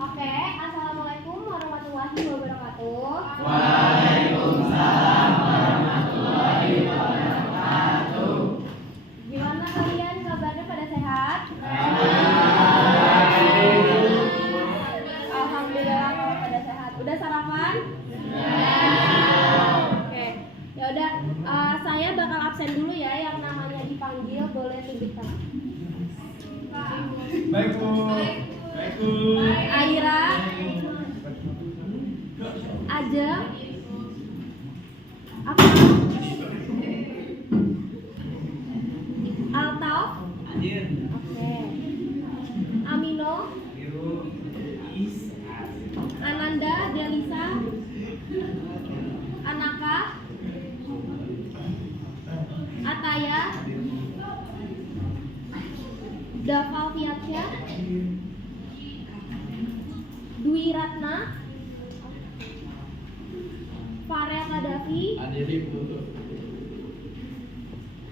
Oke, assalamualaikum warahmatullahi wabarakatuh. Waalaikumsalam warahmatullahi wabarakatuh. Gimana kalian kabarnya, pada sehat? Alhamdulillah kalau pada sehat. Udah sarapan? Oke, ya udah. Saya bakal absen dulu ya. Yang namanya dipanggil boleh tunjuk tangan. Baik Bu. Baik Bu. Aira, Ajeng, Akmal, Altaf, Hadir. oke, Amino, Ananda, Delisa, Anaka, Ataya, Daval Fiatsya, Dwi Ratna, Farel Kadafi, Hadir Bu.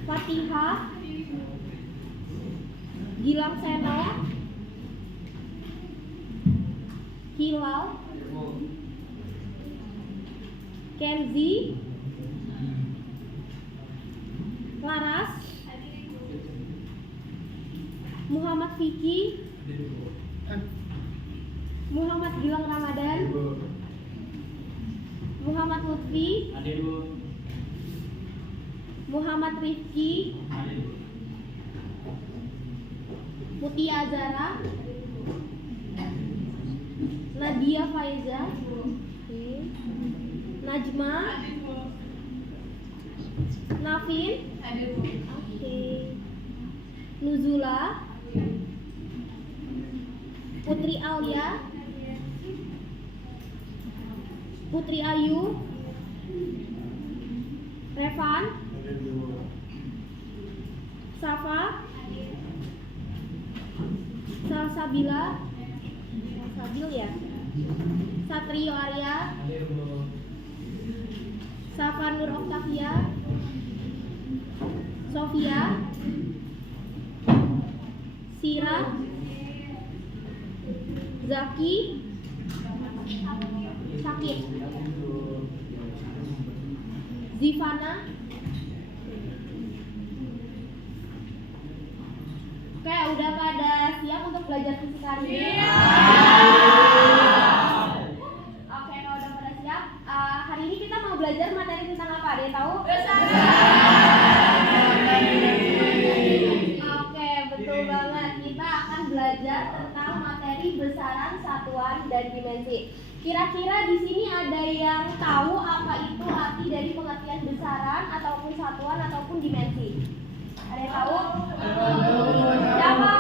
Fatihah, Gilang Seno, Hilal, Kenzi, Laras, Muhammad Vicky, Muhammad Gilang Ramadan, Muhammad Lutfi, Hadir Bu. Muhammad Rifki, Hadir Bu. Mutia Azara, Nadia Faiza, oke, Najma, Nafin, oke, Nuzula, Putri Alia, Putri Ayu, Revan, Safa, Salsabila, Sabil ya, Satrio Arya, Hadir Bu. Safa Nur Oktavia, Sofia, Sira, Zaki, Sakit, Zivana. Oke, udah pada siap untuk belajar fisika hari ini? Oke, kalau udah pada siap, hari ini kita mau belajar materi tentang apa? Ada yang tahu? Oke, betul banget. Kita akan belajar tentang materi besaran, satuan, dan dimensi. Kira-kira di sini ada yang tahu apa itu arti dari pengertian besaran ataupun satuan ataupun dimensi? Ada yang tahu? Siapa?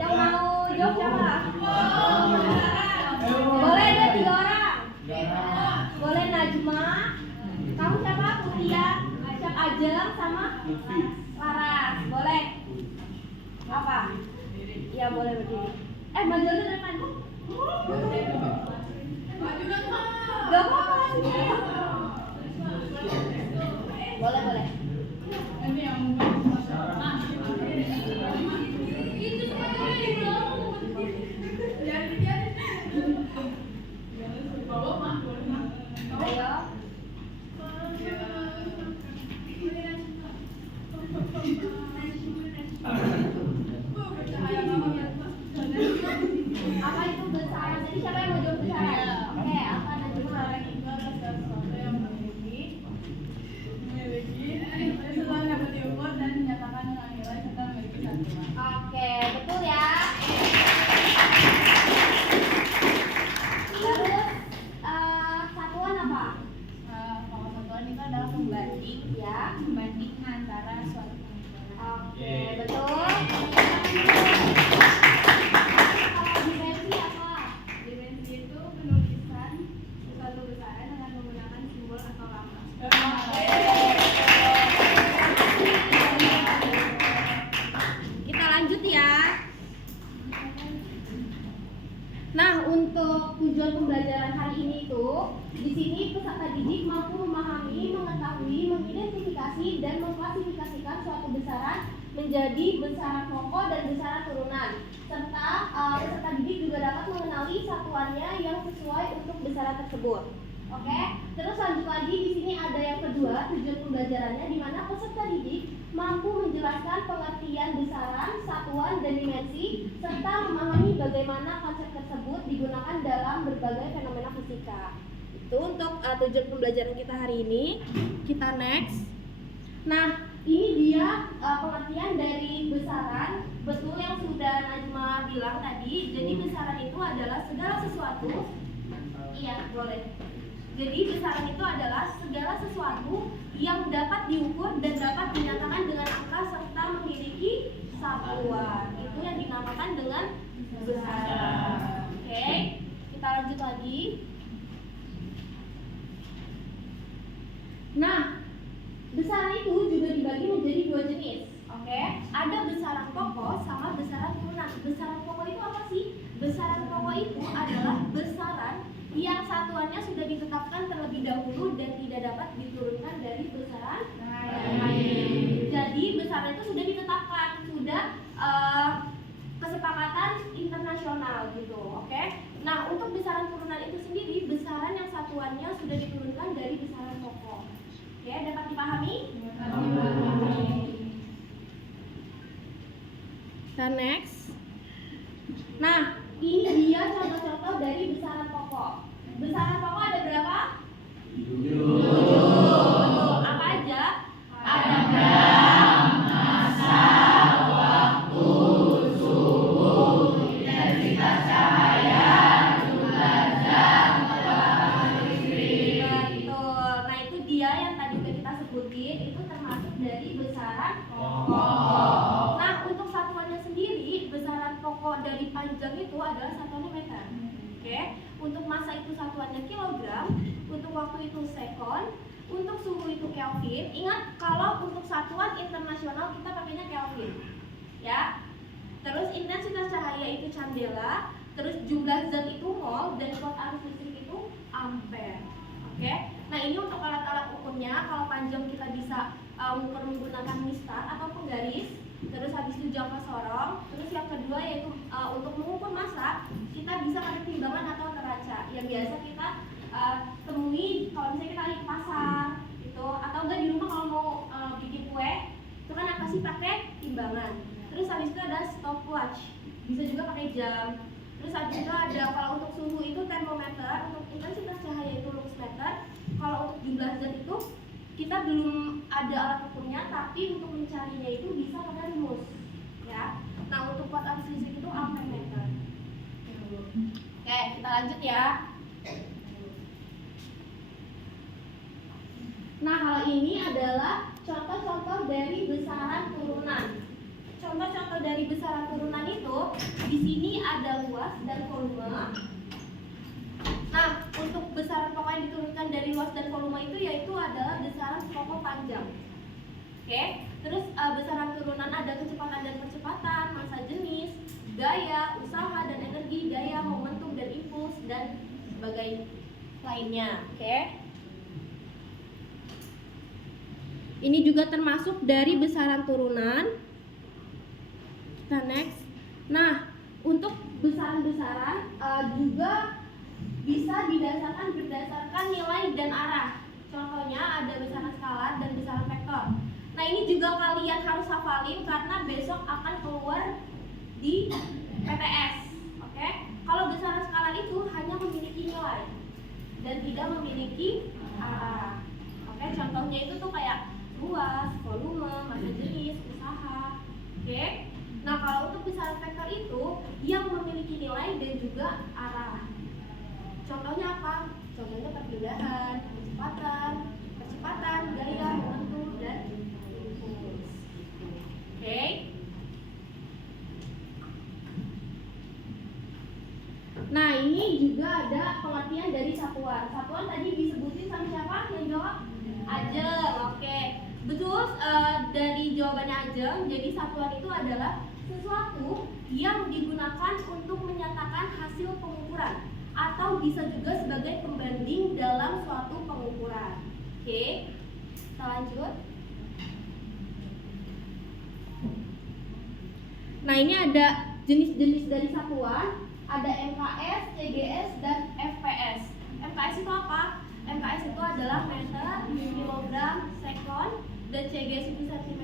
Yang mau jawab siapa? Boleh ada 3 orang? Boleh Najma. Kamu siapa? Mutia, Ajeng, sama Laras. Boleh? Apa? Iya, boleh berdiri. Maju dulu depan. Gak apa-apa. Boleh, boleh. Ayo. Apa itu besaran? Jadi siapa yang mau jawab besaran? Oke, apa Najma? Oke, betul ya. Terus satuan apa? Kalau satuan itu adalah pembanding, Ya. pembanding antara suatu penghitungan. Oke, betul. Kalau dimensi apa? Dimensi itu penulisan suatu besaran dengan menggunakan simbol atau lambang. Kita lanjut ya. Nah, untuk tujuan pembelajaran hari ini itu, di sini peserta didik mampu memahami, mengetahui, mengidentifikasi dan mengklasifikasikan suatu besaran menjadi besaran pokok dan besaran turunan, serta peserta didik juga dapat mengenali satuannya yang sesuai untuk besaran tersebut. Oke, terus lanjut lagi di sini ada yang kedua, tujuan pembelajarannya di mana peserta didik mampu menjelaskan pengertian besaran, satuan, dan dimensi serta memahami bagaimana konsep tersebut digunakan dalam berbagai fenomena fisika. Itu untuk tujuan pembelajaran kita hari ini. Kita next. Nah, ini dia pengertian dari besaran. Betul yang sudah Najma bilang tadi. Jadi besaran itu adalah segala sesuatu. Iya, boleh. Jadi besaran itu adalah segala sesuatu yang dapat diukur dan dapat dinyatakan dengan angka serta memiliki satuan. Itu yang dinamakan dengan besaran. Oke, kita lanjut lagi. Nah, besaran itu juga dibagi menjadi dua jenis. Oke, ada besaran pokok sama besaran turunan. Besaran pokok itu apa sih? Besaran pokok itu adalah besaran yang satuannya sudah ditetapkan terlebih dahulu dan tidak dapat diturunkan dari besaran lain. Jadi besaran itu sudah ditetapkan, sudah kesepakatan internasional gitu, oke? Nah, untuk besaran turunan itu sendiri, besaran yang satuannya sudah diturunkan dari besaran pokok. Oke, dapat dipahami? Kita next. Nah, ini dia contoh-contoh dari besaran pokok. Besaran pokok ada berapa? 7. Betul. Apa aja? Ada gram, massa, waktu, suhu, intensitas cahaya, jumlah jam, kecepatan listrik. Betul. Nah, itu dia yang tadi udah kita sebutin, itu termasuk dari besaran pokok. Nah, untuk satuannya sendiri, besaran pokok dari panjang itu adalah satuannya meter. Oke, untuk massa itu satuannya kilogram, untuk waktu itu sekon, untuk suhu itu Kelvin. Ingat kalau untuk satuan internasional kita pakainya Kelvin, ya. Terus intensitas cahaya itu candela, terus jumlah zat itu mol, dan kuat arus listrik itu ampere. Oke, nah ini untuk alat-alat ukurnya. Kalau panjang kita bisa ukur menggunakan mistar atau penggaris. Terus habis itu jangka sorong. Terus yang kedua yaitu untuk mengukur massa kita bisa pakai timbangan atau neraca yang biasa kita temui kalau misalnya kita lagi ke pasar gitu, atau enggak di rumah kalau mau bikin kue itu kan apa sih pakai timbangan. Terus habis itu ada stopwatch, bisa juga pakai jam. Terus habis itu ada kalau untuk suhu itu termometer, untuk intensitas cahaya itu luxmeter. Kalau untuk jumlah zat itu kita belum ada alat ukurnya, tapi untuk mencarinya itu bisa pakai rumus, ya. Nah, untuk kuat arus listrik itu ampermeter. Oke, kita lanjut ya. Nah, hal ini adalah contoh-contoh dari besaran turunan. Contoh-contoh dari besaran turunan itu di sini ada luas dan volume. Nah, untuk besaran pokok yang diturunkan dari luas dan volume itu yaitu adalah besaran pokok panjang. Oke, terus besaran turunan ada kecepatan dan percepatan, massa jenis, gaya, usaha dan energi, daya, momentum dan impuls dan sebagainya lainnya. Oke. Ini juga termasuk dari besaran turunan. Kita next. Nah, untuk besaran-besaran juga bisa didasarkan berdasarkan nilai dan arah. Contohnya ada besaran skalar dan besaran vektor. Nah, ini juga kalian harus hafalin karena besok akan keluar di PTS. Oke? Kalau besaran skalar itu hanya memiliki nilai dan tidak memiliki arah. Oke, contohnya itu tuh kayak luas, volume, massa jenis, usaha. Oke? Nah, kalau untuk besaran vektor itu yang memiliki nilai dan juga arah. Contohnya apa? Contohnya perpindahan, kecepatan, gaya, momentum, dan impuls. Oke. Nah, ini juga ada pengertian dari satuan. Satuan tadi disebutin sama siapa? Yang jawab? Ajeng. Oke. Betul, dari jawabannya Ajeng. Jadi satuan itu adalah sesuatu yang digunakan untuk menyatakan hasil pengukuran, atau bisa juga sebagai pembanding dalam suatu pengukuran. Oke, kita lanjut. Nah, ini ada jenis-jenis dari satuan. Ada MKS, CGS, dan CG itu cm,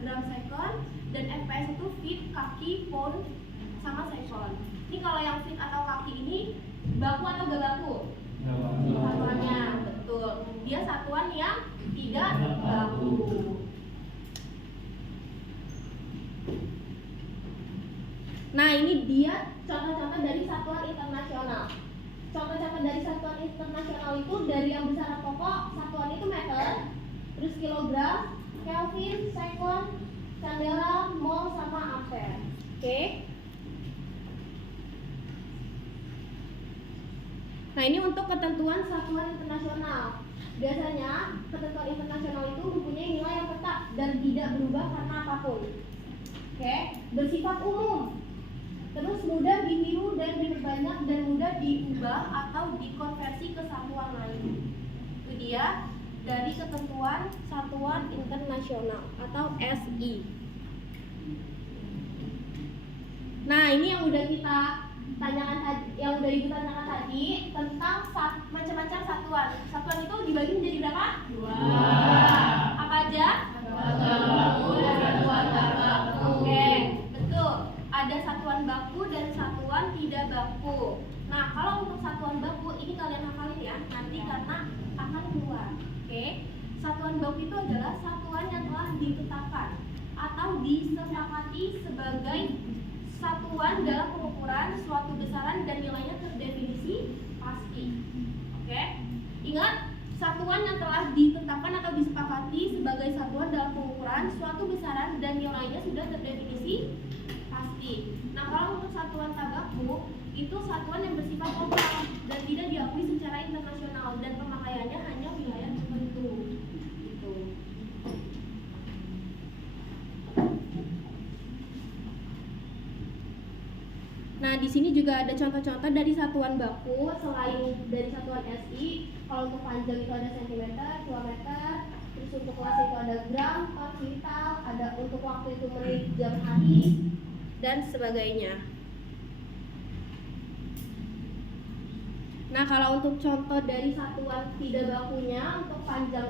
gram second, dan fps itu feet, kaki, pound, sama second. Ini kalau yang feet atau kaki ini baku atau gak baku? Satuannya, betul. Dia satuan yang tidak baku. Nah, ini dia contoh-contoh dari satuan internasional. Contoh-contoh dari satuan internasional itu dari yang besaran pokok, satuan itu meter, terus kilogram, Kelvin, second, candela, mol, sama ampere. Oke. Nah, ini untuk ketentuan satuan internasional. Biasanya ketentuan internasional itu mempunyai nilai yang tetap dan tidak berubah karena apapun. Oke, bersifat umum. Terus mudah ditiru dan diperbanyak dan mudah diubah atau dikonversi ke satuan lain. Itu dia dari ketentuan satuan internasional atau SI. Nah, ini yang udah kita tanyakan tadi, yang udah Ibu tanyakan tadi tentang macam-macam satuan. Satuan itu dibagi menjadi berapa? Dua. Apa aja? Satuan baku. Oke, betul. Ada satuan baku dan satuan tidak baku. Nah, kalau untuk satuan baku ini kalian hafalin ya, nanti karena akan keluar. Oke. Satuan baku itu adalah satuan yang telah ditetapkan atau disepakati sebagai satuan dalam pengukuran suatu besaran dan nilainya terdefinisi pasti. Oke. Ingat, satuan yang telah ditetapkan atau disepakati sebagai satuan dalam pengukuran suatu besaran dan nilainya sudah terdefinisi pasti. Nah, kalau untuk satuan tak baku itu satuan yang bersifat lokal dan tidak diakui secara internasional dan pemakaiannya hanya wilayah tertentu. Gitu. Nah, di sini juga ada contoh-contoh dari satuan baku selain dari satuan SI. Kalau untuk panjang itu ada sentimeter, kilometer, terus untuk kelas itu ada gram, ton, kuintal, ada untuk waktu itu menit, jam, hari, dan sebagainya. Nah, kalau untuk contoh dari satuan tidak bakunya untuk panjang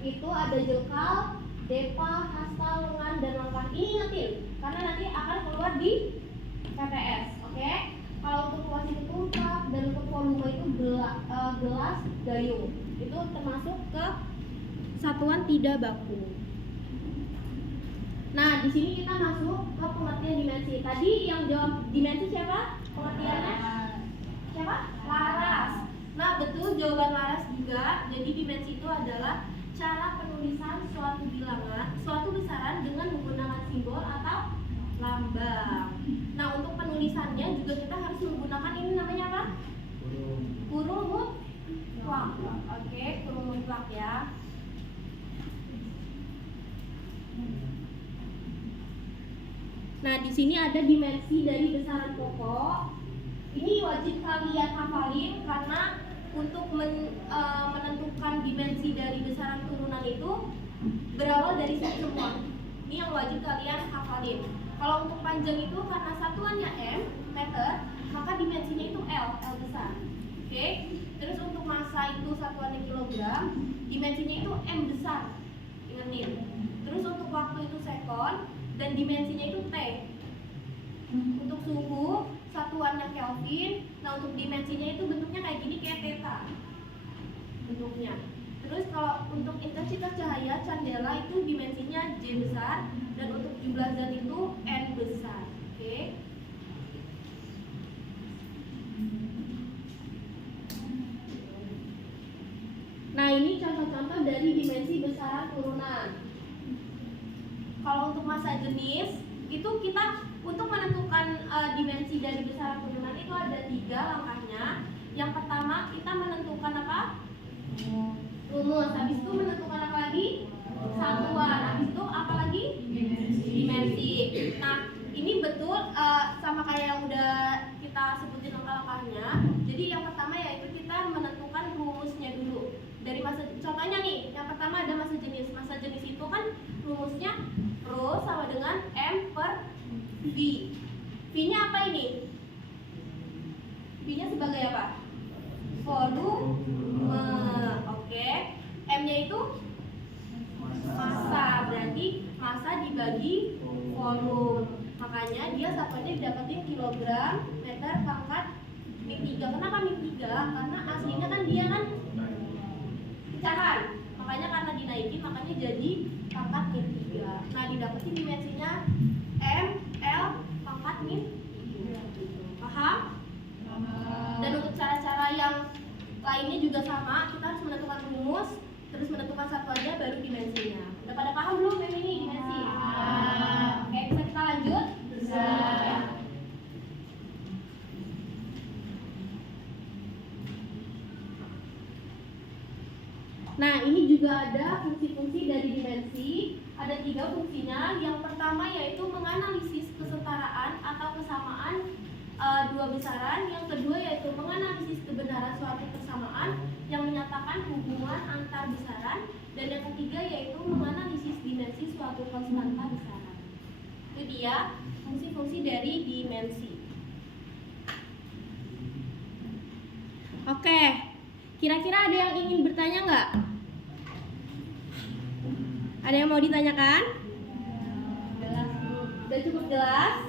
itu ada jengkal, depa, hasta, lengan, dan langkah. Ini ingetin karena nanti akan keluar di PPS, oke? Kalau untuk luas itu tungkap dan untuk volume itu gelas, gayung. Itu termasuk ke satuan tidak baku. Nah, di sini kita masuk ke pengertian dimensi. Tadi yang jawab dimensi siapa? Pengertiannya? Siapa? Laras. Nah, betul, jawaban Laras juga. Jadi dimensi itu adalah cara penulisan suatu bilangan, suatu besaran dengan menggunakan simbol atau lambang. Nah, untuk penulisannya juga kita harus menggunakan ini namanya apa? Kurung mutlak. Oke, kurung mutlak ya. Nah, di sini ada dimensi dari besaran pokok. Ini wajib kalian hafalin karena untuk menentukan dimensi dari besaran turunan itu berawal dari sini semua. Ini yang wajib kalian hafalin. Kalau untuk panjang itu karena satuannya m, meter, maka dimensinya itu L besar. Oke. Terus untuk massa itu satuannya kilogram, dimensinya itu m besar. Ingatin. Terus untuk waktu itu sekon dan dimensinya itu T. Untuk suhu satuannya Kelvin. Nah, untuk dimensinya itu bentuknya kayak gini, kayak theta bentuknya. Terus kalau untuk intensitas cahaya candela itu dimensinya J besar dan untuk jumlah zat itu N besar. Oke. Nah, ini contoh-contoh dari dimensi besaran turunan. Kalau untuk massa jenis itu kita untuk menentukan dimensi dari besaran turunan itu ada 3 langkahnya. Yang pertama kita menentukan apa? Rumus. Habis itu menentukan apa lagi? Satuan. Habis itu apa lagi? Dimensi. Nah, ini betul sama kayak yang udah kita sebutin langkah-langkahnya. Jadi yang pertama yaitu kita menentukan rumusnya dulu. Dari massa, contohnya nih, yang pertama ada massa jenis. Massa jenis itu kan rumusnya rho sama dengan M per V. V-nya apa ini? V-nya sebagai apa? Volume. Oke. M-nya itu massa. Berarti massa dibagi volume. Makanya dia satuannya didapetin kilogram meter pangkat min 3. Kenapa min 3? Karena aslinya kan dia kan pecahan. Makanya karena dinaikin makanya jadi pangkat min 3. Nah, didapetin dimensinya M, L, pangkat min 3. Paham? Dan untuk cara-cara yang lainnya juga sama, kita harus menentukan rumus, terus menentukan satuannya baru dimensinya. Udah pada paham belum ini dimensi? Oke, bisa kita lanjut? Bisa. Nah, ini juga ada fungsi-fungsi dari dimensi. Ada 3 fungsinya. Yang pertama yaitu menganalisis kesetaraan atau kesamaan dua besaran. Yang kedua yaitu menganalisis kebenaran suatu persamaan yang menyatakan hubungan antar besaran. Dan yang ketiga yaitu menganalisis dimensi suatu konstanta besaran. Itu dia fungsi-fungsi dari dimensi. Oke, kira-kira ada yang ingin bertanya nggak? Ada yang mau ditanyakan? Udah cukup jelas?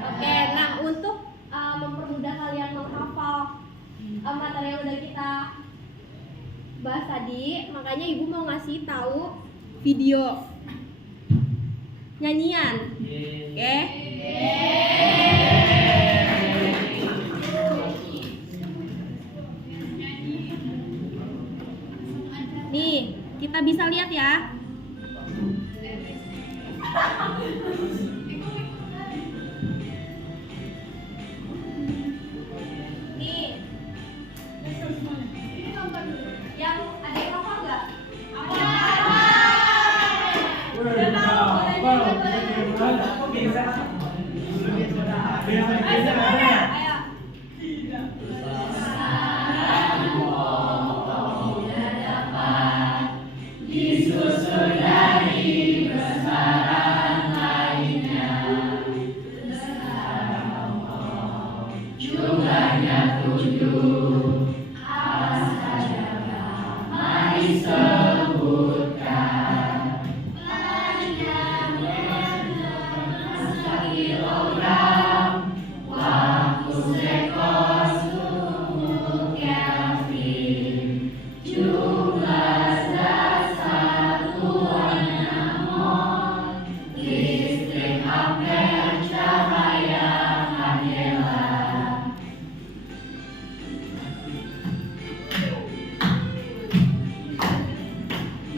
Oke, nah untuk mempermudah kalian menghafal materi yang udah kita bahas tadi, makanya ibu mau ngasih tahu video nyanyian. Oke? Nih, kita bisa lihat ya. Nih, yang ada yang hafal nggak? Udah tahu, Kok bisa? Ayo.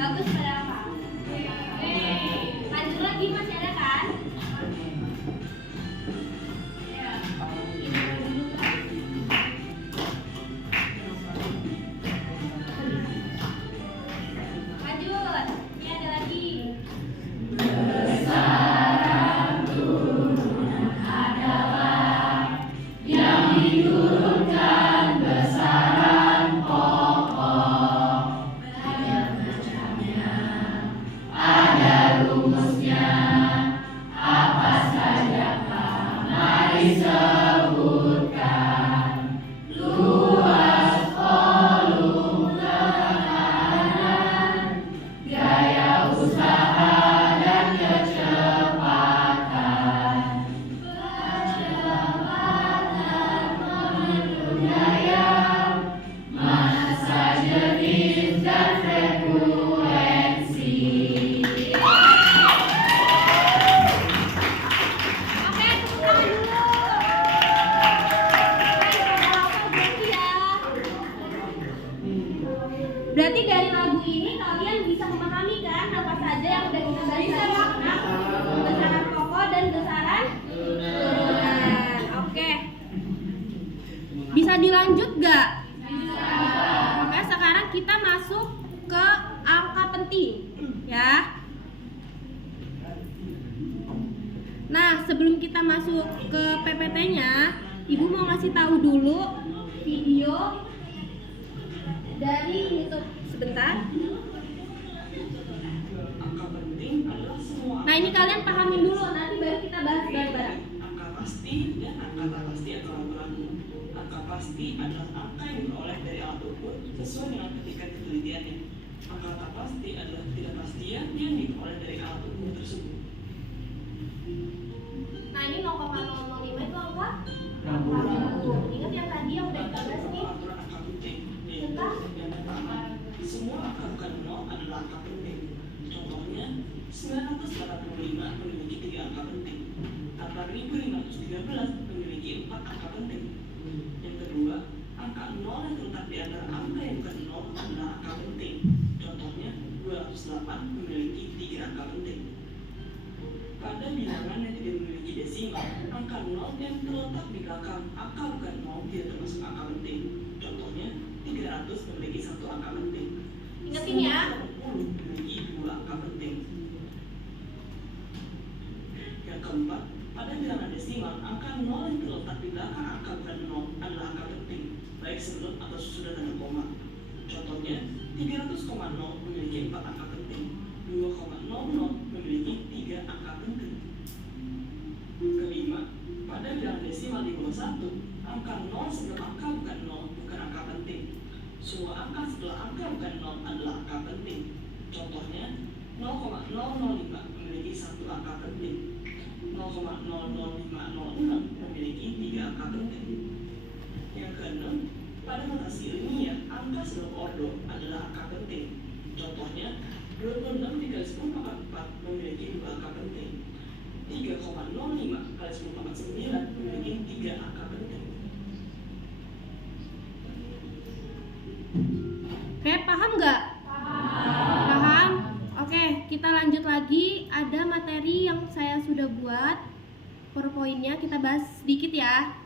Bagus pada apa? Lanjut lagi, masih ada kan? Lanjut, ini ada lagi. Oke, tepuk tangan dulu. Berarti dari lagu ini kalian bisa memahami kan apa saja yang udah kita bahas tadi? Besaran pokok dan besaran turunan. Oke. Bisa dilanjut gak? Bisa. Oke, sekarang kita masuk ke angka penting, ya. Nah, sebelum kita masuk ke PPT-nya, Ibu mau ngasih tahu dulu video dari YouTube. Sebentar. Nah, ini kalian pahamin dulu, nanti baru kita bahas bareng-bareng. Angka pasti dan angka tak pasti adalah berlaku. Angka pasti adalah angka yang diperoleh dari alat ukur sesuai dengan tingkat ketelitiannya. Angka tak pasti adalah ketidakpastian yang diperoleh dari alat ukur tersebut. Nah ini 0,005 itu angka Rambut. rambut. Ingat yang tadi yang udah kita bahas nih. Aturan angka penting, yaitu yang pertama, semua angka bukan 0 adalah angka penting. Contohnya, 985 memiliki 3 angka penting. 4513 memiliki 4 angka penting. Yang kedua, angka 0 yang terletak di antara angka yang bukan 0 adalah angka penting. Contohnya, 208 memiliki 3 angka penting. Pada bilangan yang tidak memiliki desimal, angka 0 yang terletak di belakang angka bukan 0 tidak termasuk angka penting. Contohnya, 300 memiliki 1 angka penting. Ingat ini ya. 10 memiliki 2 angka penting. Yang keempat, pada bilangan desimal, angka 0 yang terletak di belakang angka bukan 0 adalah angka penting, baik sebelum atau sesudah tanda koma. Contohnya, 300,0 memiliki 4 angka penting, 2,00 memiliki 3 angka penting. Kelima, pada bilangan desimal di bawah 1, angka 0 sebelum angka bukan 0 bukan angka penting. Semua angka setelah angka bukan 0 adalah angka penting. Contohnya, 0,005 memiliki 1 angka penting. 0,00506 memiliki 3 angka penting. Yang keenam, pada notasi ilmiah, angka sebelum ordo adalah angka penting. Contohnya, 26 dikali 10 pangkat 4 memiliki 2 angka penting. 3,05 kali 10 pangkat 9 memiliki 3 angka penting. Oke, paham nggak? Paham? Oke, kita lanjut lagi. Ada materi yang saya sudah buat. PowerPoint-nya kita bahas sedikit ya.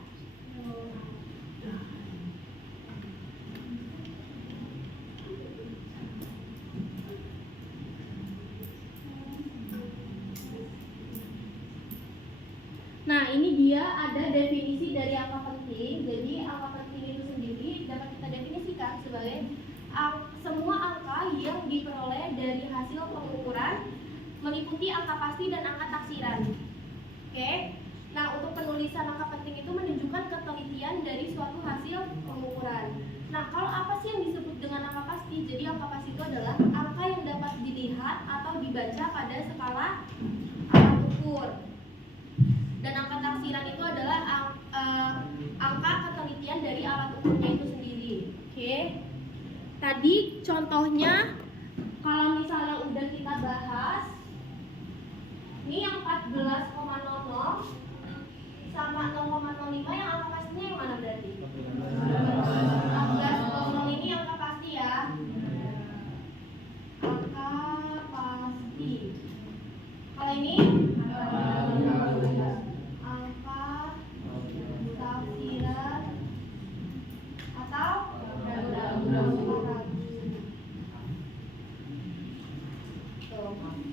Nah, ini dia ada definisi dari angka penting. Jadi, angka penting itu sendiri dapat kita definisikan sebagai semua angka yang diperoleh dari hasil pengukuran meliputi angka pasti dan angka taksiran. Oke. Nah, untuk penulisan angka penting itu menunjukkan ketelitian dari suatu hasil pengukuran. Nah, kalau apa sih yang disebut dengan angka pasti? Jadi, angka pasti itu adalah angka yang dapat dilihat atau dibaca pada skala alat ukur. Dan angka taksiran itu adalah angka ketelitian dari alat ukurnya itu sendiri. Oke. Tadi contohnya kalau misalnya udah kita bahas, ini yang 14,00 sama 0,05 yang angka pastinya yang mana berarti? 14,00 ini angka pasti ya. Angka pasti. Kalau ini angka taksiran atau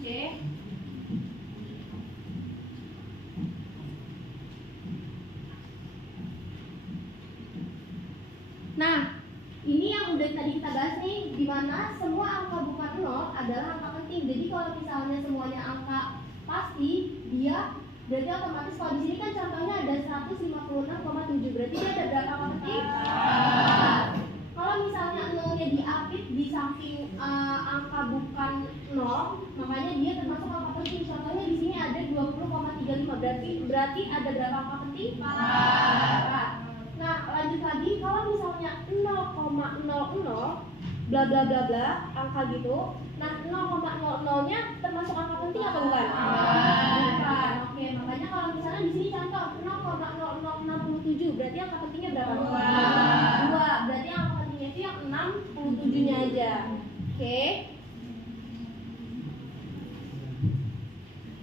C. Nah, ini yang udah tadi kita bahas nih, di mana semua angka bukan 0 adalah angka penting. Jadi kalau misalnya semuanya angka pasti, dia berarti otomatis kalau di sini kan contohnya ada 156,7, berarti dia ada berapa angka penting? Kalau misalnya 0-nya diapit di samping angka bukan 0, makanya dia termasuk angka penting. Contohnya di sini ada 20,35, berarti ada berapa angka penting? 4. Nah, lanjut lagi, kalau misalnya 0,00 bla bla bla bla angka gitu. Nah, 0,00-nya termasuk angka penting atau bukan? Bukan. Oke, makanya kalau misalnya di sini contoh 0,0067, berarti angka pentingnya berapa? 2. Berarti angka pentingnya itu yang 67-nya aja. Oke.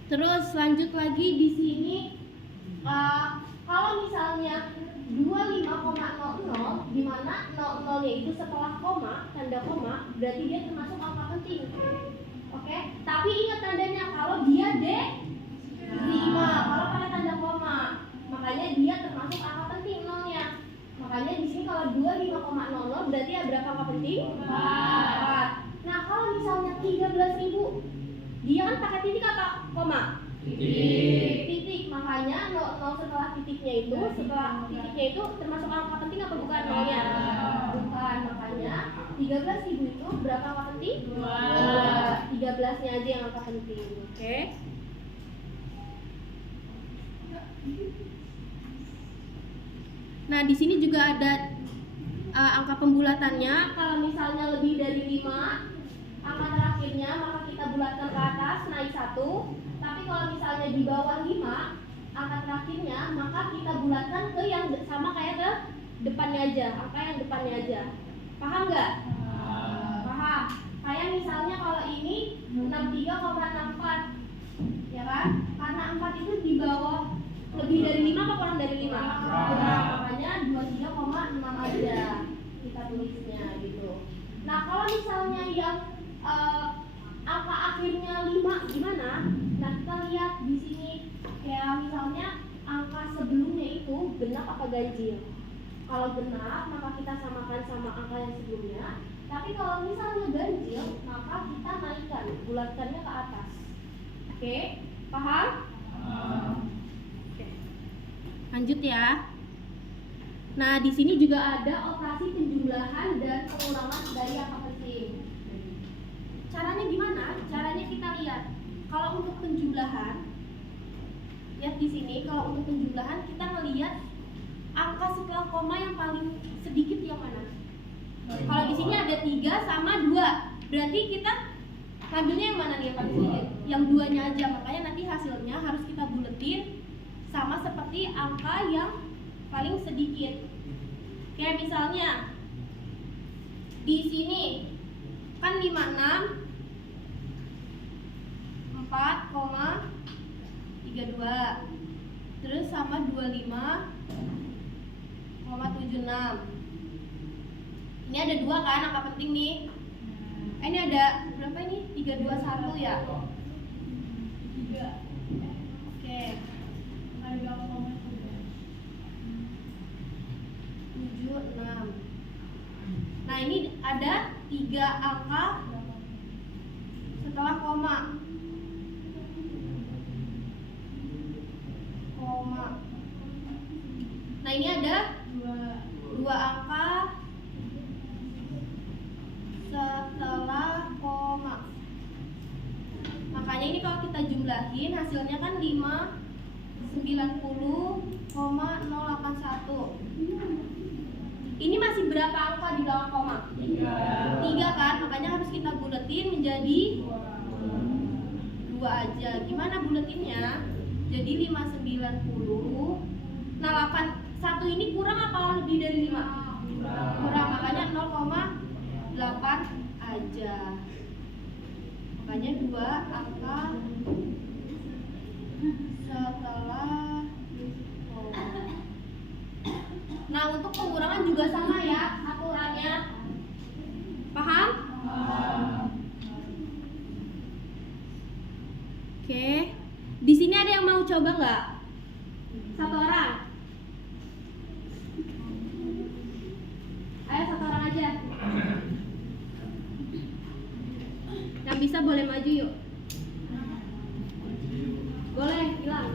Terus lanjut lagi di sini, kalau misalnya 25,00 di mana 00-nya itu setelah koma, tanda koma, berarti dia termasuk angka penting. Oke? Tapi ingat tandanya kalau dia desimal, kalau pakai tanda koma, makanya dia termasuk angka penting 0-nya. Makanya di sini kalau 25,00 berarti ada berapa angka penting? 4. Nah, kalau misalnya 13.000, dia kan pakai titik atau koma? Titik. Makanya 0 setelah titiknya itu termasuk angka penting apa bukan 0-nya? Bukan. Makanya 13.000 itu berapa angka penting? 13-nya aja yang angka penting. Oke. Nah, di sini juga ada angka pembulatannya. Kalau misalnya lebih dari 5 angka terakhirnya, maka kita bulatkan ke atas naik 1. Tapi kalau misalnya di bawah 5 angka terakhirnya, maka kita bulatkan ke yang sama kayak ke depannya aja, angka yang depannya aja. Paham nggak? Paham. Kayak misalnya kalau ini 63,64, ya kan? Karena 4 itu di bawah lebih dari 5 apa kurang dari 5? Kurang, makanya 23,6 aja kita tulisnya gitu. Nah, kalau misalnya yang angka akhirnya 5 gimana? Nah, kita lihat di sini kayak misalnya angka sebelumnya itu genap apa ganjil. Kalau genap maka kita samakan sama angka yang sebelumnya. Tapi kalau misalnya ganjil maka kita naikkan, bulatkannya ke atas. Oke, paham? Oke. Lanjut ya. Nah, di sini juga ada operasi penjumlahan dan pengurangan dari angka penting. Caranya gimana? Caranya kita lihat. Kalau untuk penjumlahan, lihat di sini. Kalau untuk penjumlahan kita ngelihat angka setelah koma yang paling sedikit yang mana? Kalau di sini ada 3 sama 2. Berarti kita ngambilnya yang mana nih yang paling sedikit? Yang 2-nya aja. Makanya nanti hasilnya harus kita buletin sama seperti angka yang paling sedikit. Kayak misalnya di sini kan 56 4,32 terus sama 25,76. Ini ada 2 kan angka penting nih. Ini ada berapa ini? 321 ya? 3. Oke. 76. Nah, ini ada 3 angka setelah koma. Nah, ini ada 2 angka setelah koma. Makanya ini kalau kita jumlahin hasilnya kan 590,081. Ini masih berapa angka di belakang koma? 3 kan? Makanya harus kita buletin menjadi 2 aja. Gimana buletinnya? Jadi 590. Nah, 81 ini kurang apa lebih dari 5? Kurang, makanya 0,8 aja. Makanya 2 angka setelah koma. Nah, untuk pengurangan juga sama ya aturannya. Paham? Oke. Di sini ada yang mau coba nggak? 1 orang. Ayo 1 orang aja. Yang bisa boleh maju yuk. Boleh, hilang.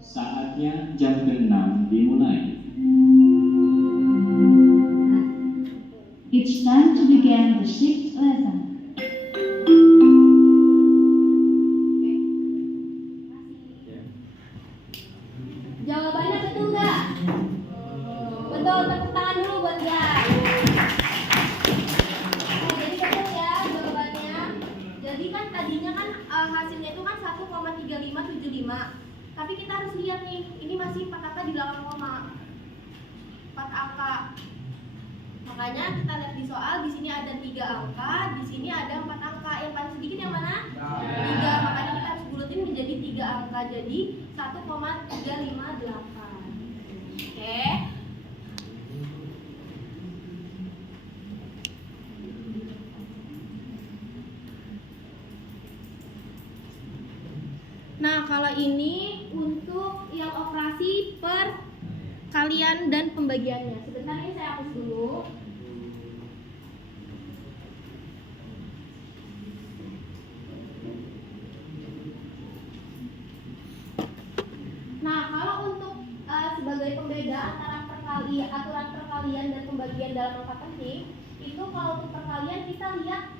Saatnya jam 6 dimulai. It's time to begin the 6th lesson. Jawabannya betul nggak? Betul, tepuk tangan dulu buat dia. Nah, jadi betul ya jawabannya. Jadi kan tadinya kan hasilnya itu kan 1,3575. Tapi kita harus lihat nih, ini masih 4 angka di belakang koma. 4 angka. Makanya kita lihat di soal, di sini ada 3 angka, di sini ada 4 angka. Yang paling sedikit yang mana? 3. Makanya kita harus bulatin menjadi 3 angka. Jadi 1,358. Oke. Nah, kalau ini untuk yang operasi perkalian dan pembagiannya. Sebentar ini saya hapus dulu. Nah, kalau untuk sebagai pembeda antara aturan perkalian dan pembagian dalam angka penting, itu kalau untuk perkalian kita lihat